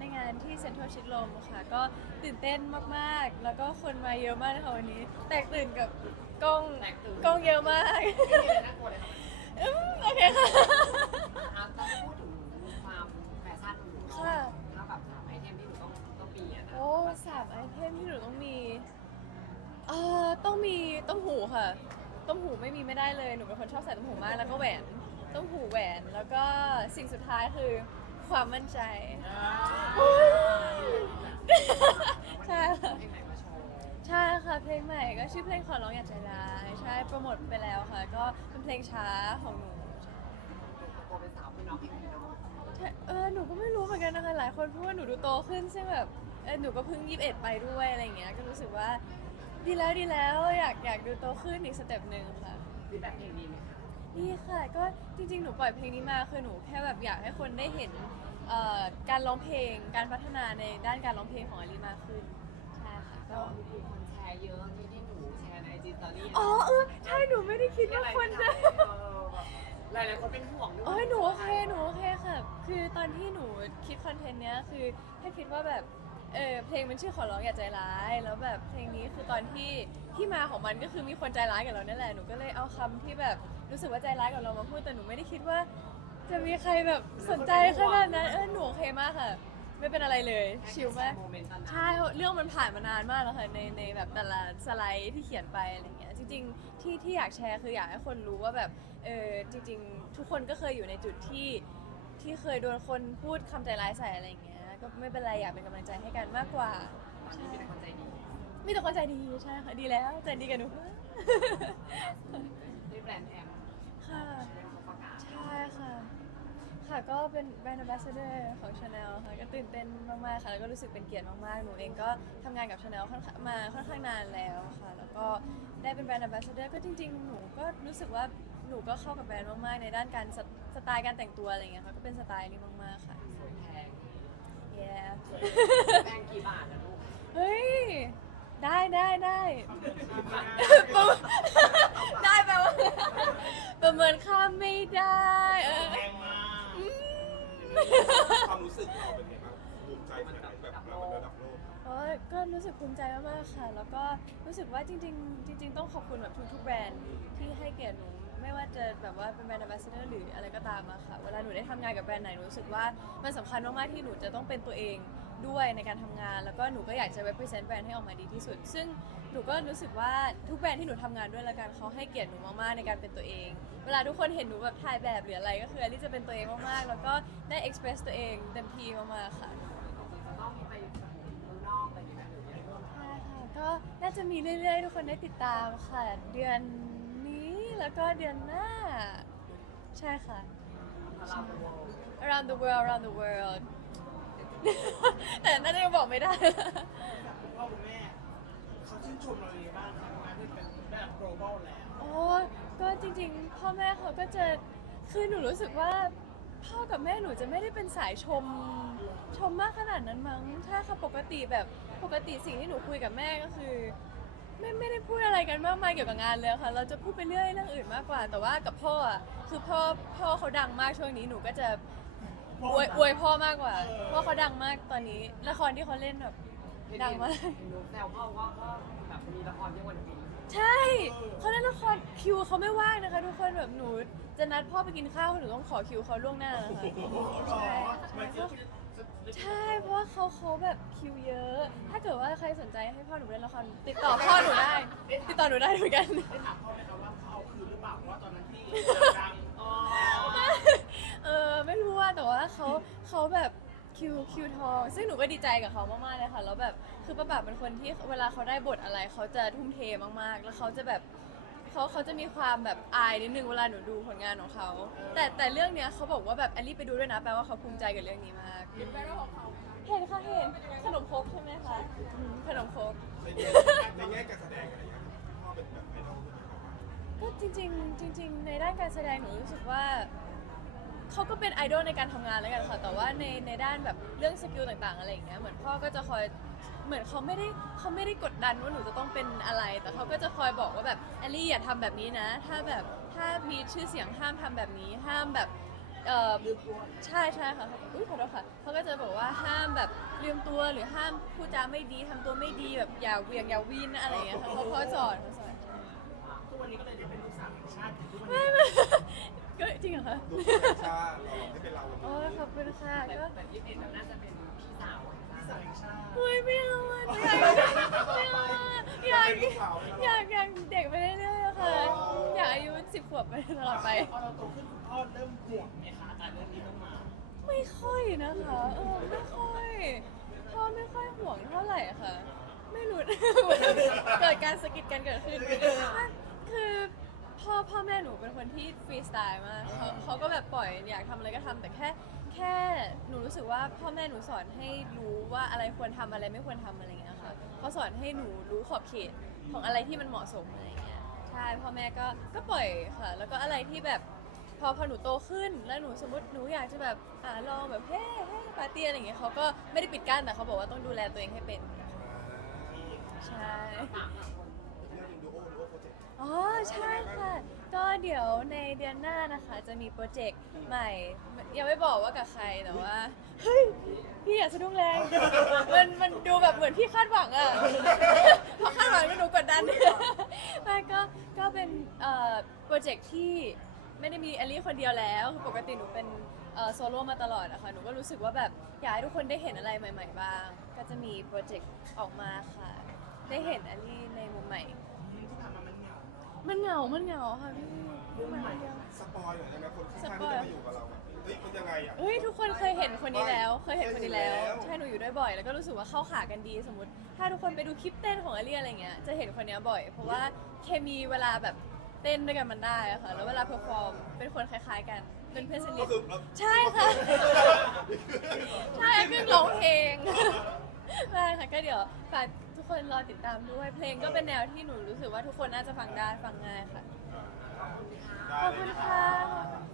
ในงานที่เซ็นทรัลชิดลมค่ะ ก็ตื่นเต้นมากๆ แล้วก็คนมาเยอะมากนะคะวันนี้ แตกตื่นกับกล้องแตกตื่น กล้องเยอะมากไม่มีอะไรน่ากลัวเลยค่ะอืมโอเคค่ะ อะถ้าพูดถึงความแฟชั่นของหนูค่ะถ้าแบบถามไอเทมที่หนูต้องต้องมีอะนะโอ้สามไอเทมที่หนูต้องมีเอ่อต้องมีต้มหูค่ะ ต้มหูไม่มีไม่ได้เลย หนูเป็นคนชอบใส่ต้มหูมาก แล้วก็แหวน ต้มหูแหวน แล้วก็สิ่งสุดท้ายคือ ความมั่นใจ ใช่ค่ะเพลงไหนมาโชว์ใช่ค่ะเพลงใหม่ก็ชื่อเพลงขอร้องอย่าใจร้ายใช่โปรโมทไปแล้วค่ะ ก็เป็นเพลงช้าของหนูใช่โตเป็นสาวเป็นน้องเพลงนี้เนาะใช่เออหนูก็ไม่รู้เหมือนกันนะคะหลายคนพูดว่าหนูดูโตขึ้นซึ่งแบบเออหนูก็เพิ่งยี่สิบเอ็ดไปด้วยอะไรอย่างเงี้ยก็รู้สึกว่า ดีแล้วดีแล้วอยากอยากดูโตขึ้นอีกสเต็ปหนึ่งค่ะ ฟีดแบ็กเพลงดีไหมคะ นี่ค่ะ ก็จริงๆ หนูปล่อยเพลงนี้มาคือหนูแค่แบบอยากให้คนได้เห็นเอ่อการร้องเพลง การพัฒนาในด้านการร้องเพลงของอลีมากขึ้น ใช่ค่ะก็ ก็มีคนแชร์เยอะที่ที่หนูแชร์ในจีสตอรี่อ๋อเออใช่หนูไม่ได้คิดว่าคนจะ หลายหลายๆคนเป็นห่วงด้วยโอ้ยหนูโอเคหนูโอเคค่ะ คือตอนที่หนูคิดคอนเทนต์เนี้ยคือแค่คิดว่าแบบ เออเพลงมันชื่อขอร้องอย่าใจร้าย แล้วแบบเพลงนี้คือตอนที่ที่มาของมันก็คือมีคนใจร้ายกับเรานั่นแหละหนูก็เลยเอาคำที่แบบรู้สึกว่าใจร้ายกับเรามาพูดแต่หนูไม่ได้คิดว่า จะมีใครแบบสนใจขนาดนั้นเออหนูโอเคมากค่ะ ไม่เป็นอะไรเลยชิลมาก โมเมนต์ตอนนั้นใช่เรื่องมันผ่านมานานมากแล้วค่ะในในแบบแต่ละสไลด์ที่เขียนไปอะไรเงี้ยจริง ๆ ที่ที่อยากแชร์คืออยากให้คนรู้ว่าแบบเออจริง ๆ ทุกคนก็เคยอยู่ในจุดที่ที่เคยโดนคนพูดคำใจร้ายใส่อะไรเงี้ย ก็ไม่เป็นไรอยากเป็นกำลังใจให้กันมากกว่าตอนนี้มีแต่คนใจดีมีแต่คนใจดีใช่ค่ะดีแล้วใจดีกับหนู ด้วยแบรนด์แอมค่ะใช่ไหมเขาประกาศใช่ค่ะ ค่ะก็เป็นแบรนด์ ambassador ของ Chanel ค่ะก็ตื่นเต้นมากๆค่ะแล้วก็รู้สึกเป็นเกียรติมากๆ หนูเองก็ทำงานกับ Chanel ค่อนข้างมาค่อนข้างนานแล้วค่ะ แล้วก็ได้เป็นแบรนด์ ambassador ก็จริง ๆ หนูก็รู้สึกว่าหนูก็เข้ากับแบรนด์มากๆ ในด้านการสสไตล์การแต่งตัวอะไรอย่างเงี้ยค่ะก็เป็นสไตล์นี้มากๆค่ะสวยแพง yeah แพงกี่บาทนะลูกเฮ้ย ได้ได้ได้ประเมินได้แปลว่าประเมินค่าไม่ได้เออแรงมากอืมความรู้สึกเราเป็นไงบ้างภูมิใจขนาดไหนแบบเราเป็นระดับโลกโอ้ยก็รู้สึกภูมิใจมากๆค่ะ แล้วก็รู้สึกว่าจริง ๆ จริง ๆ ต้องขอบคุณแบบทุกๆแบรนด์ที่ให้เกียรติหนู ไม่ว่าจะแบบว่าเป็นแบรนด์ ambassador หรืออะไรก็ตามอะค่ะ เวลาหนูได้ทำงานกับแบรนด์ไหนหนูรู้สึกว่ามันสำคัญมากๆที่หนูจะต้องเป็นตัวเองด้วยในการทำงาน แล้วก็หนูก็อยากจะ represent แบรนด์ให้ออกมาดีที่สุด ซึ่งหนูก็รู้สึกว่าทุกแบรนด์ที่หนูทำงานด้วยละกันเขาให้เกียรติหนูมากๆในการเป็นตัวเอง เวลาทุกคนเห็นหนูแบบถ่ายแบบหรืออะไรก็คืออลิจะเป็นตัวเองมากๆแล้วก็ได้ express ตัวเองเต็มที่มากๆค่ะจะต้องมีไปเมืองนอกอะไรอย่างเงี้ยหรือยังไง ใช่ค่ะก็น่าจะมีเรื่อยๆ ทุกคนได้ติดตามค่ะ เดือนนี้ แล้วก็เดือนหน้า ใช่ค่ะเราเป็นวง around the world around the world แต่น่าจะยังบอกไม่ได้ คุณพ่อคุณแม่เขาชื่นชมเราอย่างไรบ้างครับงานที่เป็นระดับ global แล้ว โอ้ก็จริงๆ พ่อแม่เขาก็จะคือหนูรู้สึกว่า พ่อกับแม่หนูจะไม่ได้เป็นสายชม ชมมากขนาดนั้นมั้ง ถ้าค่ะปกติแบบปกติสิ่งที่หนูคุยกับแม่ก็คือ ไม่ไม่ได้พูดอะไรกันมากมายเกี่ยวกับงานเลยค่ะ เราจะพูดไปเรื่อยเรื่องอื่นมากกว่า แต่ว่ากับพ่ออะคือพ่อพ่อเขาดังมากช่วงนี้หนูก็จะอวยอวยพ่อมากกว่าเพ่อเขาดังมากตอนนี้ละครที่เขาเล่นแบบดังมากดูแซวพ่อว่าก็แบบมีละครเยอะกว่านี้ใช่เขาเล่นละครคิวเขาไม่ว่างนะคะ ทุกคนแบบหนูจะนัดพ่อไปกินข้าวหนูต้องขอคิวเขาล่วงหน้านะคะใช่มันใช่จะใช่ เพราะว่าเขาเขาแบบคิวเยอะ ถ้าเกิดว่าใครสนใจให้พ่อหนูเล่นละครติดต่อพ่อหนูได้ ติดต่อหนูได้เหมือนกัน ได้ถามพ่อไหมครับว่าเขาเอาคืนหรือเปล่าเพราะว่าตอนนั้นที่ดังอ๋อเออไม่รู้ว่าแต่ว่าเขาเขาแบบคิวคิวทองซึ่งหนูก็ดีใจกับเขามากๆเลยค่ะแล้วแบบคือป้าแบบเป็นคนที่เวลาเขาได้บทอะไรเขาจะทุ่มเทมากๆ แล้วเขาจะแบบ เขาเขาจะมีความแบบอายนิดนึงเวลาหนูดูผลงานของเขา แต่แต่เรื่องเนี้ยเขาบอกว่าแบบแอลลี่ไปดูด้วยนะแปลว่าเขาภูมิใจกับเรื่องนี้มากเห็นไหมว่าของเขาเห็นค่ะเห็นขนมครกใช่ไหมคะอืมขนมครก ในแง่ในแง่การแสดงอะไรอย่างเงี้ยพ่อเป็นแบบไอดอลเลยครับก็จริงๆจริง ๆ ในด้านการแสดงหนูรู้สึกว่าเขาก็เป็นไอดอลในการทำงานแล้วกันค่ะแต่ว่าในในด้านแบบเรื่องสกิลต่างๆอะไรอย่างเงี้ยเหมือนพ่อก็จะคอย เหมือนเขาไม่ได้เขาไม่ได้กดดันว่าหนูจะต้องเป็นอะไร แต่เขาก็จะคอยบอกว่าแบบแอลลี่อย่าทำแบบนี้นะ ถ้าแบบถ้ามีชื่อเสียงห้ามทำแบบนี้ ห้ามแบบเอ่อใช่ใช่ค่ะเขาอุ้ยขอโทษค่ะเขาก็จะบอกว่าห้ามแบบลืมตัวหรือห้ามพูดจาไม่ดีทำตัวไม่ดีแบบอย่าเหวียงอย่าวินอะไรอย่างเงี้ยค่ะเขาเขาสอนเขาสอนทุกวันนี้ก็เลยได้เป็นลูกสาวแห่งชาติทุกวันไม่นี้ไม่ก็จริงเหรอคะลูกเป็นชาติเราให้เป็นเราวันโอ้นี้ยขอบคุณค่ะแต่ก็แต่ยี่สิบเอ็ดน่าจะเป็นพี่สาวลูก สาวแห่งชาติเฮ้ยไม่เอาอะไม่เอาไม่เอาอะอยากอยากอยากเด็กไปเรื่อยๆอะค่ะอยากอายุสิบขวบไปตลอดไป พอเราโตขึ้นคุณพ่อเริ่มห่วงไหมคะการเรื่องนี้ต้องมาไม่ค่อยนะคะเออไม่ค่อยพ่อไม่ค่อยห่วงเท่าไหร่ค่ะ ไม่รู้ เกิดการสะกิดกันเกิดขึ้นคือ พ่อพ่อแม่หนูเป็นคนที่ฟรีสไตล์มากเขาเขาก็แบบปล่อยอยากทำอะไรก็ทำแต่แค่แค่หนูรู้สึกว่าพ่อแม่หนูสอนให้รู้ว่าอะไรควรทำอะไรไม่ควรทำอะไรอย่างเงี้ยค่ะเขาสอนให้หนูรู้ขอบเขตของอะไรที่มันเหมาะสมอะไรอย่างเงี้ยใช่พ่อแม่ก็ก็ปล่อยค่ะ แล้วก็อะไรที่แบบพอพอหนูโตขึ้นแล้วหนูสมมติหนูอยากจะแบบอ่าลองแบบเฮ้เฮ้ปาร์ตี้อะไรอย่างเงี้ยเขาก็ไม่ได้ปิดกั้นแต่เขาบอกว่าต้องดูแลตัวเองให้เป็นใช่ฝากคนเเจกต์อ๋อใช่ค่ะ ก็เดี๋ยวในเดือนหน้านะคะ จะมีโปรเจกต์ใหม่ ยังไม่บอกว่ากับใครแต่ว่าเฮ้ยพี่อย่าสะดุ้งแรงมันมันดูแบบเหมือนพี่คาดหวังอะพอคาดหวังแล้วหนูกดดันไม่ก็ก็เป็นเอ่อโปรเจกต์ที่ไม่ได้มีแอลลี่คนเดียวแล้วคือปกติหนูเป็นเอ่อโซโล่มาตลอดอะค่ะหนูก็รู้สึกว่าแบบอยากให้ทุกคนได้เห็นอะไรใหม่ ๆ บ้าง ก็จะมีโปรเจกต์ออกมาค่ะ ได้เห็นแอลลี่ในมุมใหม่ มันเหงา มันเหงาค่ะพี่เรื่องใหม่สปอยหน่อยได้ไหมคนข้างๆที่จะมาอยู่กับเราแบบเฮ้ยมันยังไงอะเฮ้ยทุกคนเคยเห็นคนนี้แล้ว เคยเห็นคนนี้แล้วเคยเห็นแล้ว ใช่หนูอยู่ด้วยบ่อย แล้วก็รู้สึกว่าเข้าขากันดีสมมติ ถ้าทุกคนไปดูคลิปเต้นของอาเรียอะไรเงี้ย จะเห็นคนนี้บ่อย เพราะว่าเคมีเวลาแบบเต้นด้วยกันมันได้อะค่ะ แล้วเวลาเพอร์ฟอร์มเป็นคนคล้าย ๆ กัน เป็นเพื่อนสนิก็ทคือเอ่อใช่ค่ะ ใช่คือร้องเพลง ได้ค่ะก็เดี๋ยวฝากทุกคนรอติดตามด้วย เพลงก็เป็นแนวที่หนูรู้สึกว่าทุกคนน่าจะฟังได้ฟังง่ายค่ะได้ขอบเลคุยณนะค่ะ